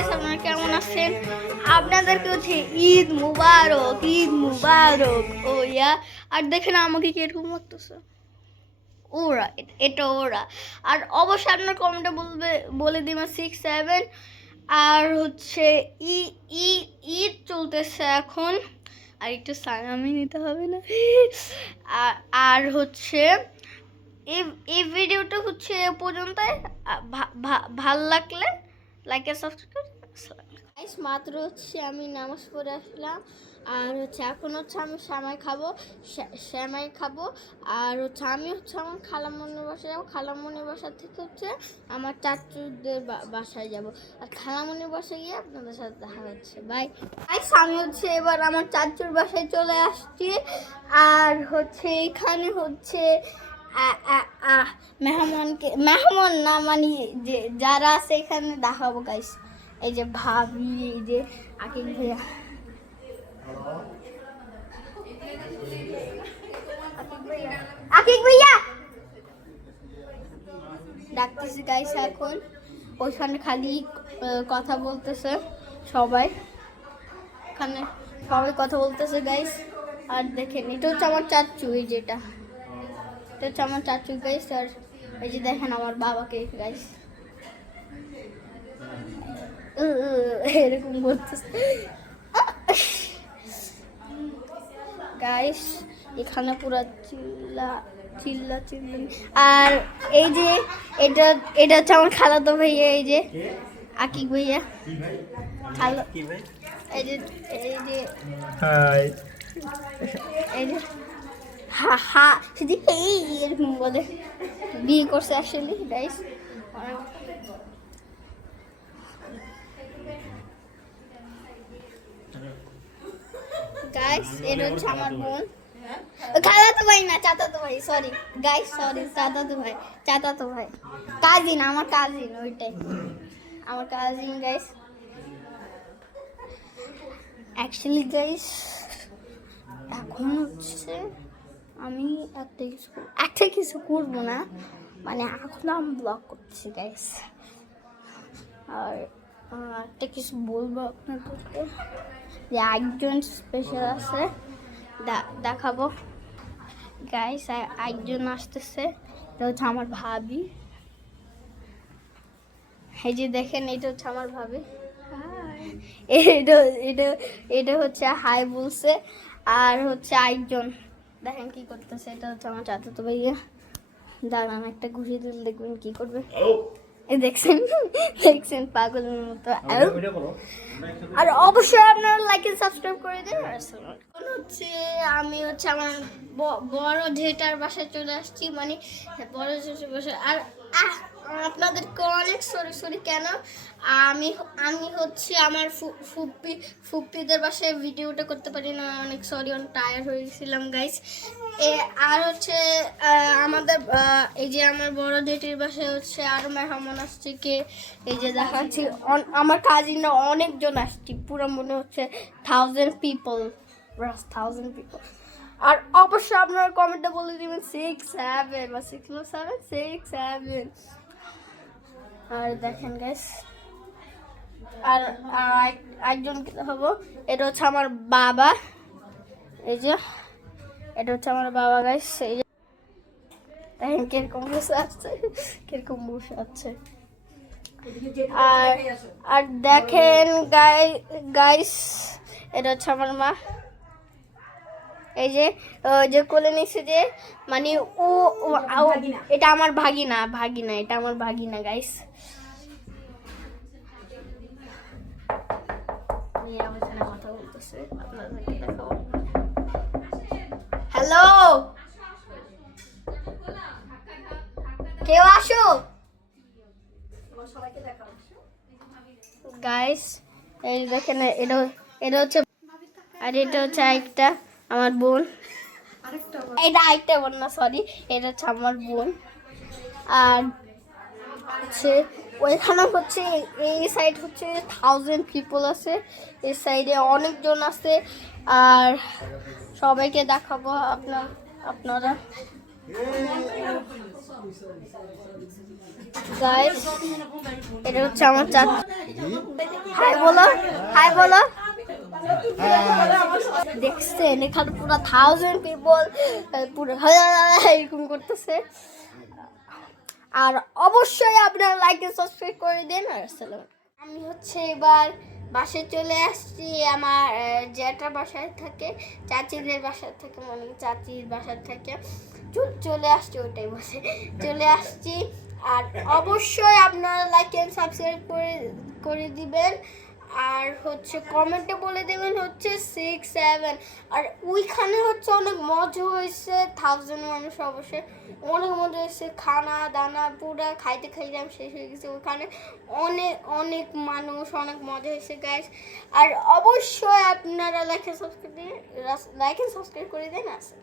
Guys, আপনারা কেমন আছেন? আপনাদেরকে হচ্ছে ঈদ মুবারক, ঈদ মুবারক। ও ইয়া, আর দেখেন আমাকে কিরকম লাগতেছে। ওরা এটা ওরা। আর অবশ্যই আপনার কমেন্টে বলে দিবেন 6-7। আর হচ্ছে ই ই ঈদ চলতেছে এখন, আর একটু সালামি নিতে হবে না? আর হচ্ছে এই এই ভিডিওটা হচ্ছে এ পর্যন্তই। ভাল লাগলে লাইক আর সাবস্ক্রাইব গাইস। মাত্র হচ্ছে আমি নামাজ পড়ে আসলাম, আর হচ্ছে এখন হচ্ছে আমি সেমাই খাবো। আর হচ্ছে আমি হচ্ছে আমার খালামণির বাসায় যাবো। খালামণির বাসা থেকে হচ্ছে আমার চাচুদের বাসায় যাব। আর খালামণির বাসায় গিয়ে আপনাদের সাথে দেখা হচ্ছে। বাই গাইস, আমি হচ্ছে এবার আমার চাচুর বাসায় চলে আসছি। আর হচ্ছে এখানে হচ্ছে মেহমান না, মানে যে যারা আছে এখানে দেখাবো গাইস। এই যে ভাবি, এই যে আকিব ভাইয়া, আকিব ভাইয়া ডাকতেছি গাইস। এখন ওইখানে খালি কথা বলতেছে সবাই, এখানে সবাই কথা বলতেছে গাইস। আর দেখেন এটা হচ্ছে আমার চাচু, এই যেটা এটা হচ্ছে আমার চাচু গাইস। আর এই যে দেখেন আমার বাবাকে গাইস, এরকম করতেছে গাইস। এখানে পুরো চিল্লা। আর এই যে এটা এটা হচ্ছে আমার খালাতো ভাইয়া, এই যে আকিব ভাইয়া খালা। এই যে হাই, এই যে হা শুধু এই এরকম বলে। বিয়ে করছে আসলে গাইস। গাইস এটা হচ্ছে আমার বোন, খালাতো ভাই না, চাচাতো ভাই, সরি গাইস, সরি, চাচাতো ভাই কাজিন, আমার কাজিন, ওইটাই আমার কাজিন গাইস। অ্যাকচুয়ালি গাইস এখন হচ্ছে আমি একটা কিছু করবো না, মানে এখন আমি ব্লগ করছি গাইস। আর একটা কিছু বলবো আপনাদেরকে, যে একজন স্পেশাল আছে, দেখাবো গাইস। একজন আসতেছে, এটা হচ্ছে আমার ভাবি। এই যে দেখেন এটা হচ্ছে আমার ভাবি, এটা এটা এটা হচ্ছে হাই বলছে। আর হচ্ছে একজন দেখেন কি করতেছে, এটা হচ্ছে আমার চাচাতো ভাইয়া। দাঁড়ান একটা ঘুষি দিলে দেখবেন কি করবে। দেখছেন পাগলের মতো। আর অবশ্যই আপনারা লাইক এন্ড সাবস্ক্রাইব করে দিন। হচ্ছে আমি হচ্ছে আমার বড় জেঠার বাসায় চলে আসছি, মানে বড় জেঠার বাসায়। আর আপনাদেরকে অনেক সরি কেন, আমি হচ্ছে আমার ফুপ্পিদের বাসায় ভিডিওটা করতে পারি না, অনেক সরি, অনেক টায়ার্ড হয়ে গেছিলাম গাইস। আর হচ্ছে আমাদের এই যে আমার বড় জেঠির বাসায় হচ্ছে আরো মেহমান আসছে, কে এই যে দেখাচ্ছি, আমার কাজিনরা অনেকজন আসছে, পুরো মনে হচ্ছে 1000 পিপল। আর অবশ্যই আপনারা কমেন্টে বলে দিবেন 6-7 বা 6-7। আর দেখেন গাইস, আর একজনকে হবো, এটা হচ্ছে আমার বাবা, এই যে এটা হচ্ছে আমার বাবা গাইস। এই যে দেখেন কিরকম বসে আছে, আর দেখেন গাইস এটা হচ্ছে আমার মা, এই যে কোলে নিচ্ছে, যে মানে ও এটা আমার ভাগিনা, এটা আমার ভাগিনা গাইস। কথা বলতেছে, আপনাদেরকে দেখাবো। হ্যালো, কেউ আসো গাইস। এই দেখেন এটা হচ্ছে, আর এটা হচ্ছে একটা আমার বোন, এটা আরেকটা বোন না, সরি, এটা হচ্ছে আমার বোন। আর হচ্ছে ওইখানে হচ্ছে এই সাইড হচ্ছে 1000 পিপল আছে, এই সাইডে অনেকজন আছে। আর সবাইকে দেখাবো আপনারা গাইস এটা হচ্ছে আমার চাচা। হাই বলো, হাই বলো। দেখছেন এখানে পুরো 1000 পিপল পুরো এরকম করতেছে। আর অবশ্যই আপনারা লাইক এন্ড সাবস্ক্রাইব করে দেন। আর আসসালাম। আমি হচ্ছে এবার বাসায় চলে আসছি। আমার জ্যাঠার বাসায় থাকে, চাচিদের বাসায় থাকে, মানে চাচির বাসায় থাকে। চলে আসছি, ওইটাই বসে চলে আসছি। আর অবশ্যই আপনারা লাইক এন্ড সাবস্ক্রাইব করে দিবেন। আর হচ্ছে কমেন্টে বলে দেবেন হচ্ছে 6, 7। আর ওইখানে হচ্ছে অনেক মজা হয়েছে, 1000 মানুষ অবশ্যই অনেক মজা হয়েছে। খানা দানা পুরা খাইতে খাইতে আমি শেষ হয়ে গেছি ওখানে। অনেক অনেক মানুষ, অনেক মজা হয়েছে গাইস। আর অবশ্যই আপনারা লাইক এন্ড সাবস্ক্রাইব করে দেন। আসে।